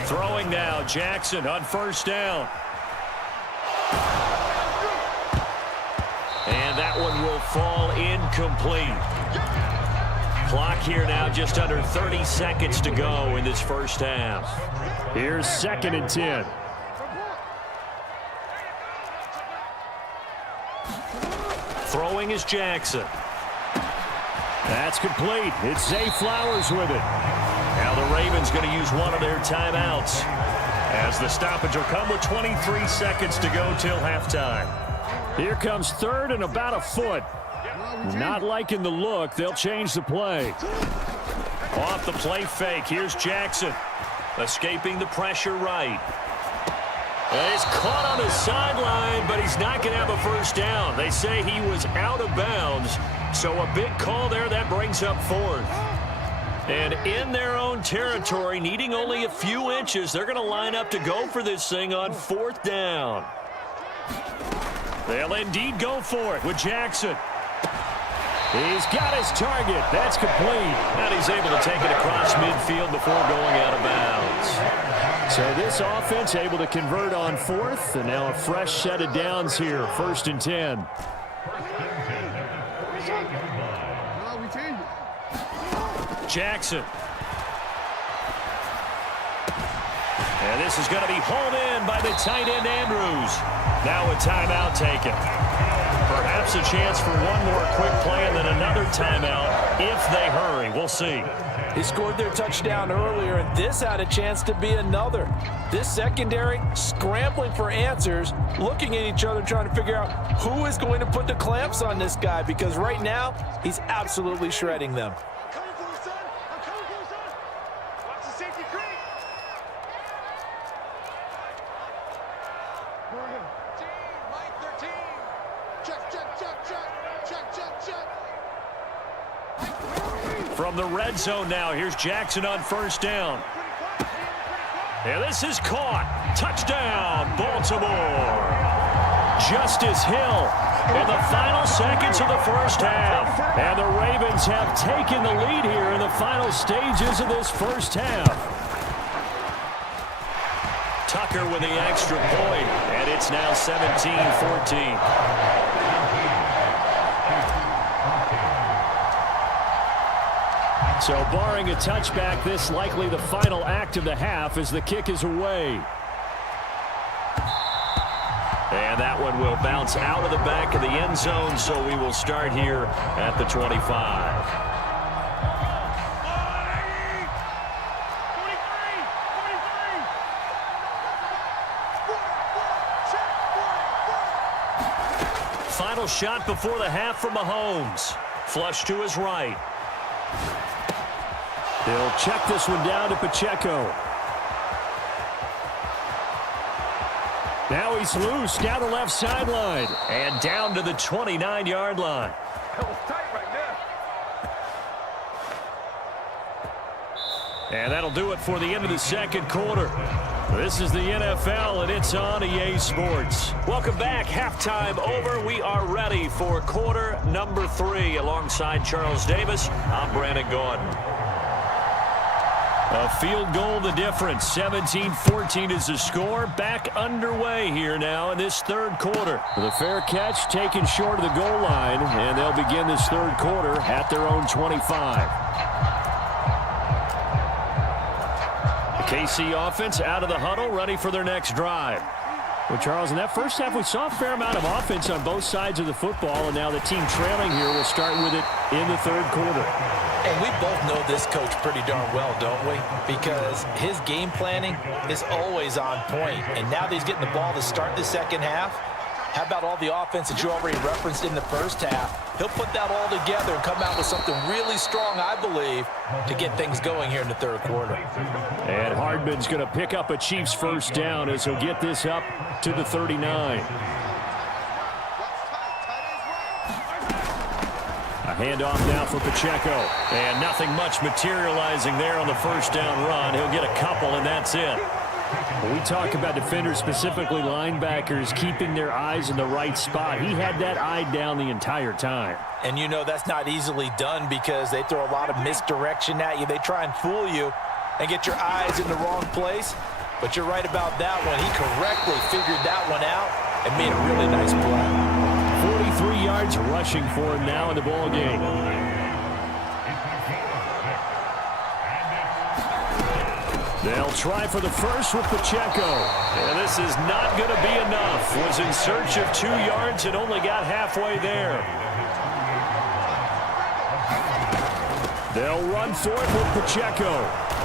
Throwing now, Jackson on first down. And that one will fall incomplete. Clock here now, just under 30 seconds to go in this first half. Here's 2nd and 10. Throwing is Jackson. That's complete. It's Zay Flowers with it. Now the Ravens going to use one of their timeouts as the stoppage will come with 23 seconds to go till halftime. Here comes 3rd and about a foot. Not liking the look. They'll change the play. Off the play fake. Here's Jackson. Escaping the pressure right. He's caught on the sideline, but he's not going to have a first down. They say he was out of bounds. So a big call there. That brings up fourth. And in their own territory, needing only a few inches, they're going to line up to go for this thing on fourth down. They'll indeed go for it with Jackson. He's got his target. That's complete. And he's able to take it across midfield before going out of bounds. So this offense able to convert on fourth, and now a fresh set of downs here, 1st and 10. Jackson. And this is going to be hauled in by the tight end Andrews. Now a timeout taken. Perhaps a chance for one more quick play and then another timeout if they hurry. We'll see. He scored their touchdown earlier, and this had a chance to be another. This secondary scrambling for answers, looking at each other, trying to figure out who is going to put the clamps on this guy, because right now he's absolutely shredding them. From the red zone now, here's Jackson on first down. And this is caught. Touchdown, Baltimore. Justice Hill in the final seconds of the first half. And the Ravens have taken the lead here in the final stages of this first half. Tucker with the extra point, and it's now 17-14. So barring a touchback, this likely the final act of the half as the kick is away. And that one will bounce out of the back of the end zone, so we will start here at the 25. Final shot before the half from Mahomes. Flush to his right. He'll check this one down to Pacheco. Now he's loose down the left sideline and down to the 29-yard line. That was tight right there. And that'll do it for the end of the second quarter. This is the NFL, and it's on EA Sports. Welcome back. Halftime over. We are ready for quarter number 3. Alongside Charles Davis, I'm Brandon Gordon. A field goal the difference. 17-14 is the score. Back underway here now in this third quarter. The fair catch taken short of the goal line, and they'll begin this third quarter at their own 25. The KC offense out of the huddle, ready for their next drive. Well, Charles, in that first half, we saw a fair amount of offense on both sides of the football, and now the team trailing here will start with it in the third quarter. And we both know this coach pretty darn well, don't we? Because his game planning is always on point. And now that he's getting the ball to start the second half, how about all the offense that you already referenced in the first half? He'll put that all together and come out with something really strong, I believe, to get things going here in the third quarter. And Hardman's going to pick up a Chiefs first down as he'll get this up to the 39. A handoff now for Pacheco. And nothing much materializing there on the first down run. He'll get a couple, and that's it. When we talk about defenders, specifically linebackers, keeping their eyes in the right spot, he had that eye down the entire time. And you know that's not easily done because they throw a lot of misdirection at you. They try and fool you and get your eyes in the wrong place. But you're right about that one. He correctly figured that one out and made a really nice play. 43 yards rushing for him now in the ball game. They'll try for the first with Pacheco. And this is not going to be enough. Was in search of 2 yards and only got halfway there. They'll run for it with Pacheco.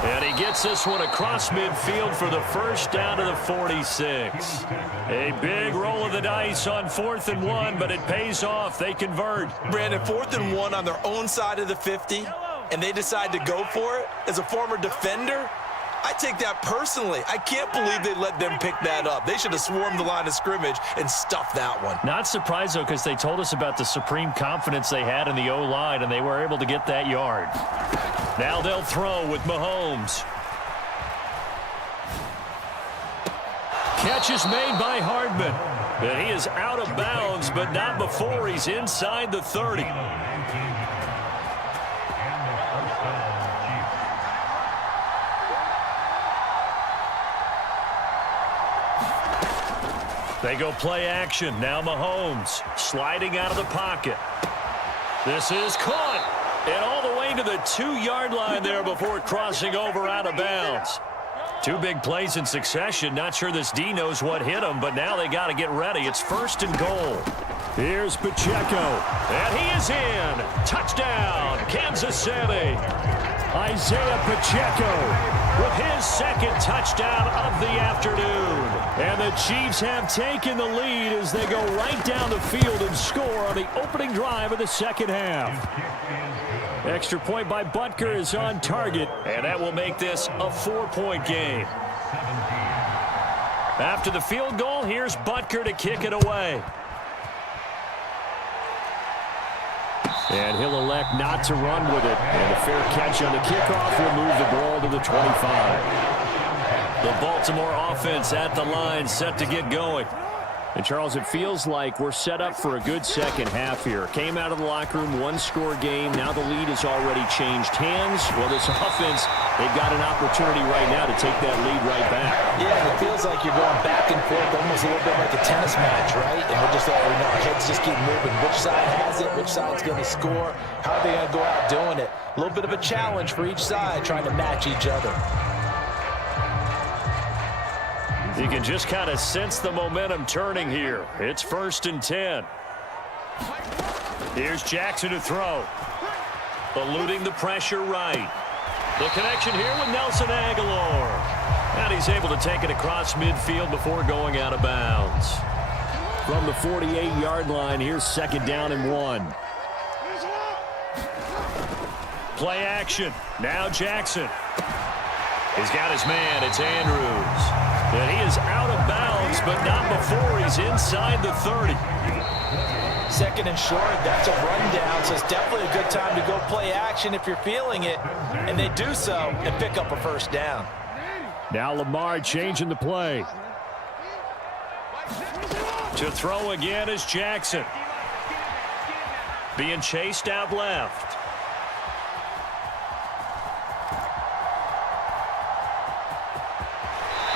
And he gets this one across midfield for the first down to the 46. A big roll of the dice on 4th and 1, but it pays off. They convert. Brandon, 4th and 1 on their own side of the 50, and they decide to go for it. As a former defender, I take that personally. I can't believe they let them pick that up. They should have swarmed the line of scrimmage and stuffed that one. Not surprised, though, because they told us about the supreme confidence they had in the O-line, and they were able to get that yard. Now they'll throw with Mahomes. Catch is made by Hardman. And he is out of bounds, but not before he's inside the 30. They go play action. Now Mahomes sliding out of the pocket. This is caught. And all the way to the 2-yard line there before crossing over out of bounds. 2 big plays in succession. Not sure this D knows what hit him, but now they got to get ready. It's 1st and goal. Here's Pacheco. And he is in. Touchdown, Kansas City. Isaiah Pacheco with his 2nd touchdown of the afternoon. And the Chiefs have taken the lead as they go right down the field and score on the opening drive of the 2nd half. Extra point by Butker is on target, and that will make this a 4-point game. After the field goal, here's Butker to kick it away. And he'll elect not to run with it. And a fair catch on the kickoff will move the ball to the 25. The Baltimore offense at the line, set to get going. And, Charles, it feels like we're set up for a good second half here. Came out of the locker room, 1-score game. Now the lead has already changed hands. Well, this offense, they've got an opportunity right now to take that lead right back. Yeah, it feels like you're going back and forth, almost a little bit like a tennis match, right? And we're just, our heads just keep moving. Which side has it? Which side's going to score? How are they going to go out doing it? A little bit of a challenge for each side, trying to match each other. You can just kind of sense the momentum turning here. It's 1st and 10. Here's Jackson to throw. Eluding the pressure right. The connection here with Nelson Aguilar. And he's able to take it across midfield before going out of bounds. From the 48-yard line, here's 2nd down and 1. Play action. Now Jackson. He's got his man. It's Andrews. And he is out of bounds, but not before he's inside the 30. 2nd and short, that's a rundown, so it's definitely a good time to go play action if you're feeling it. And they do so and pick up a 1st down. Now Lamar changing the play. To throw again is Jackson. Being chased out left.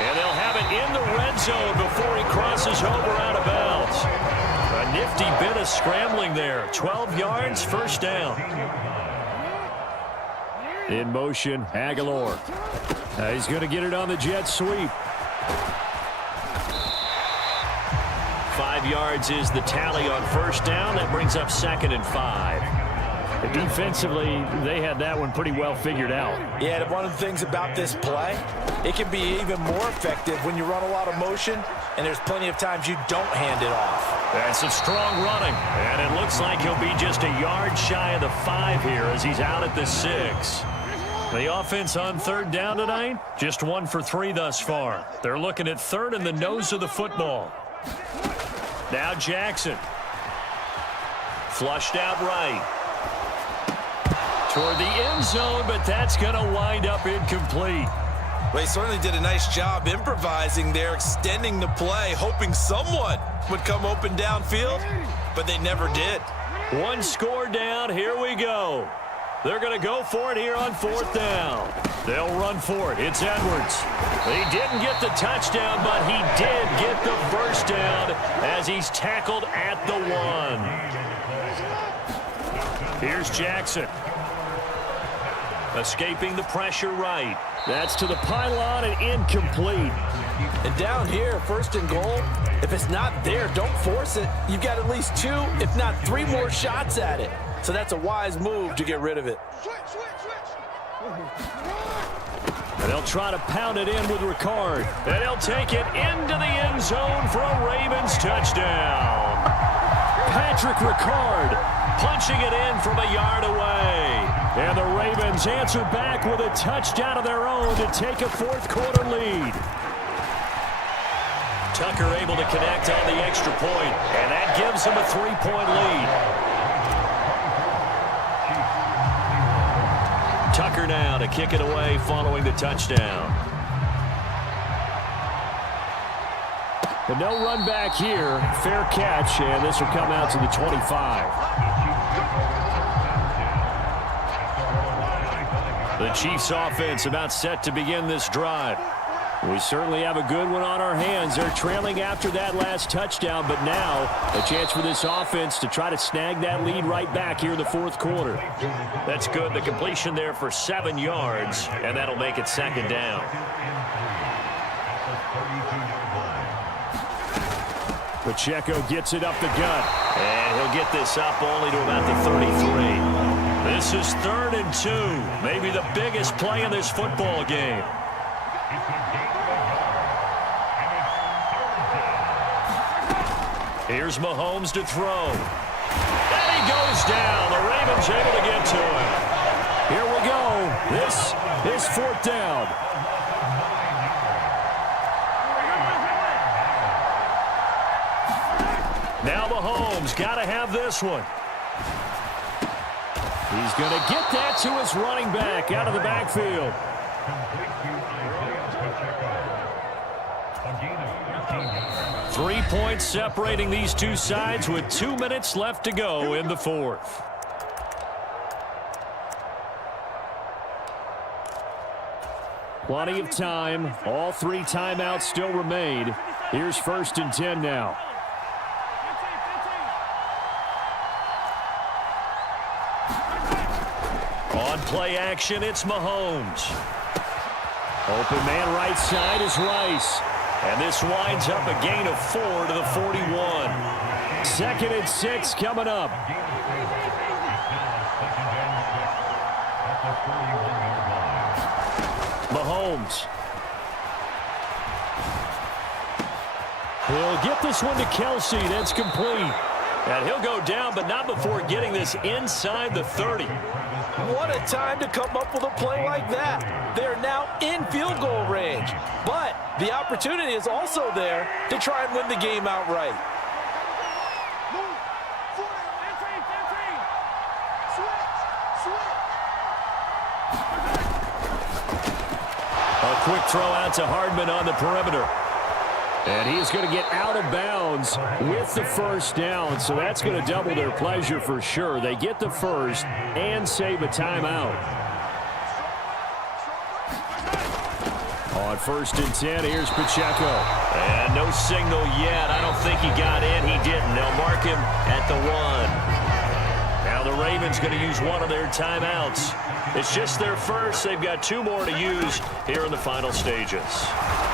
And they'll have it in the red zone before he crosses over out of bounds. A nifty bit of scrambling there. 12 yards, 1st down. In motion, Aguilar. He's going to get it on the jet sweep. 5 yards is the tally on 1st down. That brings up 2nd and 5. Defensively, they had that one pretty well figured out. Yeah, one of the things about this play, it can be even more effective when you run a lot of motion, and there's plenty of times you don't hand it off. That's a strong running, and it looks like he'll be just a yard shy of the 5 here as he's out at the 6. The offense on 3rd down tonight, just 1 for 3 thus far. They're looking at 3rd in the nose of the football. Now Jackson. Flushed out right. Toward the end zone, but that's going to wind up incomplete. Well, he certainly did a nice job improvising there, extending the play, hoping someone would come open downfield, but they never did. 1 score down. Here we go. They're going to go for it here on 4th down. They'll run for it. It's Edwards. He didn't get the touchdown, but he did get the 1st down as he's tackled at the 1. Here's Jackson. Escaping the pressure right. That's to the pylon and incomplete. And down here, 1st and goal, if it's not there, don't force it. You've got at least 2, if not 3 more shots at it. so that's a wise move to get rid of it. And they'll try to pound it in with Ricard. And he'll take it into the end zone for a Ravens touchdown. Patrick Ricard punching it in from a yard away. And the Ravens answer back with a touchdown of their own to take a fourth-quarter lead. Tucker able to connect on the extra point, and that gives him a 3-point lead. Tucker now to kick it away following the touchdown. But no run back here. Fair catch, and this will come out to the 25. The Chiefs offense about set to begin this drive. We certainly have a good one on our hands. They're trailing after that last touchdown, but now a chance for this offense to try to snag that lead right back here in the fourth quarter. That's good. The completion there for 7 yards, and that'll make it second down. Pacheco gets it up the gut, and he'll get this up only to about the 33. This is 3rd and 2, maybe the biggest play in this football game. Here's Mahomes to throw. And he goes down. The Ravens able to get to him. Here we go. This is 4th down. Now Mahomes got to have this one. He's going to get that to his running back out of the backfield. 3 points separating these two sides with 2 minutes left to go in the fourth. Plenty of time. All 3 timeouts still remain. Here's 1st and 10 now. On play action, it's Mahomes. Open man right side is Rice. And this winds up a gain of 4 to the 41. 2nd and 6 coming up. Mahomes. He'll get this one to Kelsey. That's complete. And he'll go down, but not before getting this inside the 30. What a time to come up with a play like that. They're now in field goal range. But the opportunity is also there to try and win the game outright. A quick throw out to Hardman on the perimeter. And he's going to get out of bounds with the 1st down, so that's going to double their pleasure for sure. They get the 1st and save a timeout. On 1st and 10, here's Pacheco. And no signal yet. I don't think he got in. He didn't. They'll mark him at the 1. Now the Ravens going to use one of their timeouts. It's just their first. They've got 2 more to use here in the final stages.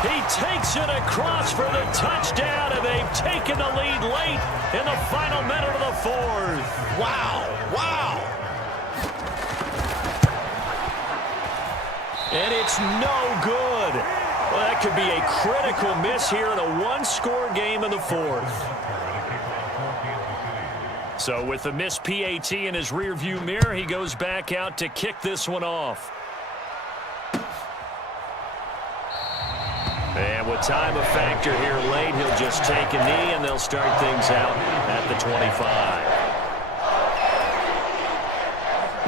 He takes it across for the touchdown, and they've taken the lead late in the final minute of the 4th. Wow. Wow. And it's no good. Well, that could be a critical miss here in a 1-score game in the 4th. So with the missed PAT in his rearview mirror, he goes back out to kick this one off. And with time a factor here late, he'll just take a knee, and they'll start things out at the 25.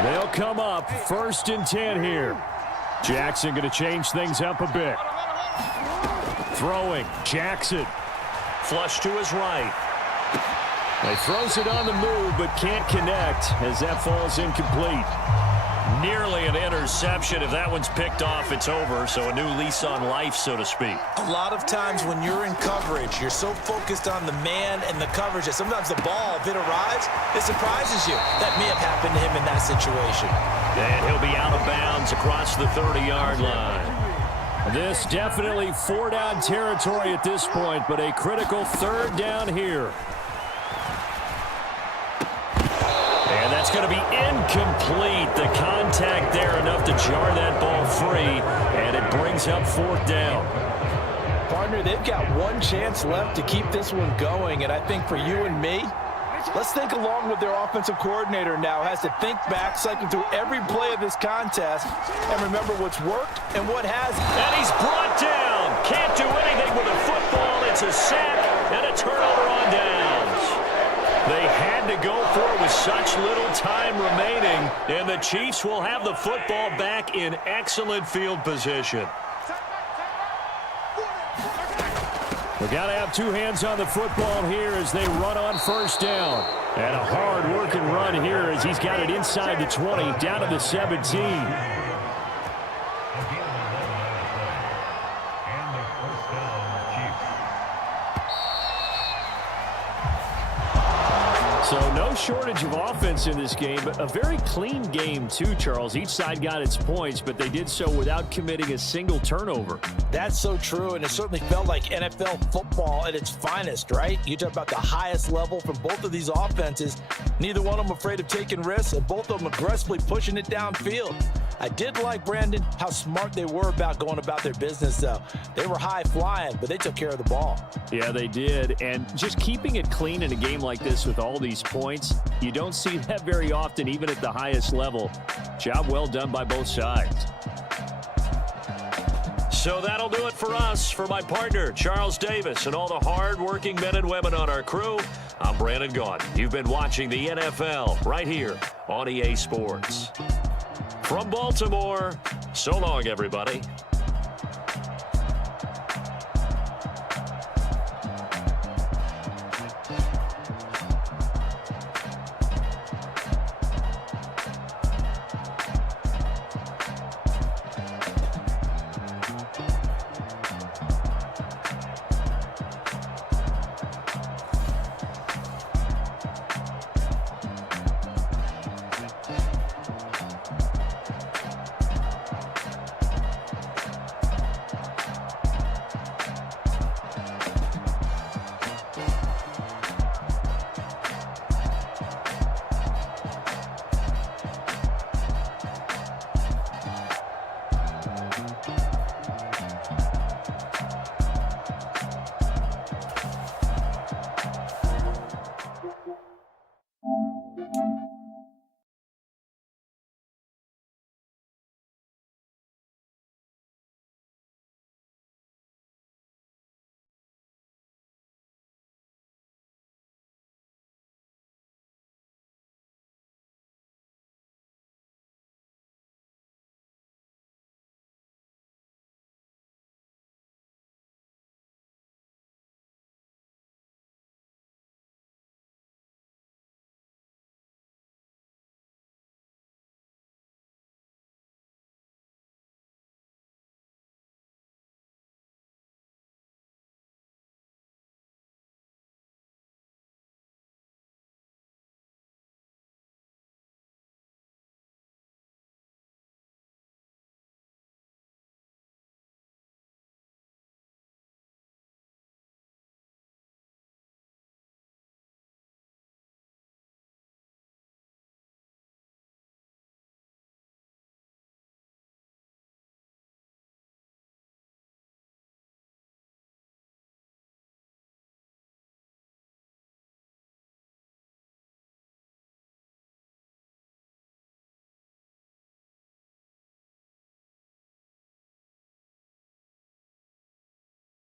They'll come up 1st and 10 here. Jackson going to change things up a bit. Throwing, Jackson. Flush to his right. He throws it on the move, but can't connect as that falls incomplete. Nearly an interception. If that one's picked off, it's over. So a new lease on life, so to speak. A lot of times when you're in coverage, you're so focused on the man and the coverage that sometimes the ball, if it arrives, it surprises you. That may have happened to him in that situation. And he'll be out of bounds across the 30-yard line. This definitely 4-down territory at this point, but a critical 3rd down here. And that's It's going to be incomplete. The contact there enough to jar that ball free, and it brings up 4th down. Partner, they've got one chance left to keep this one going, and I think for you and me, let's think along with their offensive coordinator now. Has to think back, cycle through every play of this contest, and remember what's worked and what hasn't. And he's brought down. Can't do anything with a football. It's a sack and a turnover on downs. They had to go for it with such little time remaining, and the Chiefs will have the football back in excellent field position. We got to have two hands on the football here as they run on 1st down. And a hard-working run here as he's got it inside the 20, down to the 17. So no shortage of offense in this game, but a very clean game too, Charles. Each side got its points, but they did so without committing a single turnover. That's so true, and it certainly felt like NFL football at its finest, right? You talk about the highest level from both of these offenses. Neither one of them afraid of taking risks, and both of them aggressively pushing it downfield. I did like, Brandon, how smart they were about going about their business, though. They were high-flying, but they took care of the ball. Yeah, they did, and just keeping it clean in a game like this with all these points, you don't see that very often, even at the highest level. Job well done by both sides. So that'll do it for us. For my partner, Charles Davis, and all the hard-working men and women on our crew, I'm Brandon Gaudin. You've been watching the NFL right here on EA Sports. From Baltimore, so long, everybody.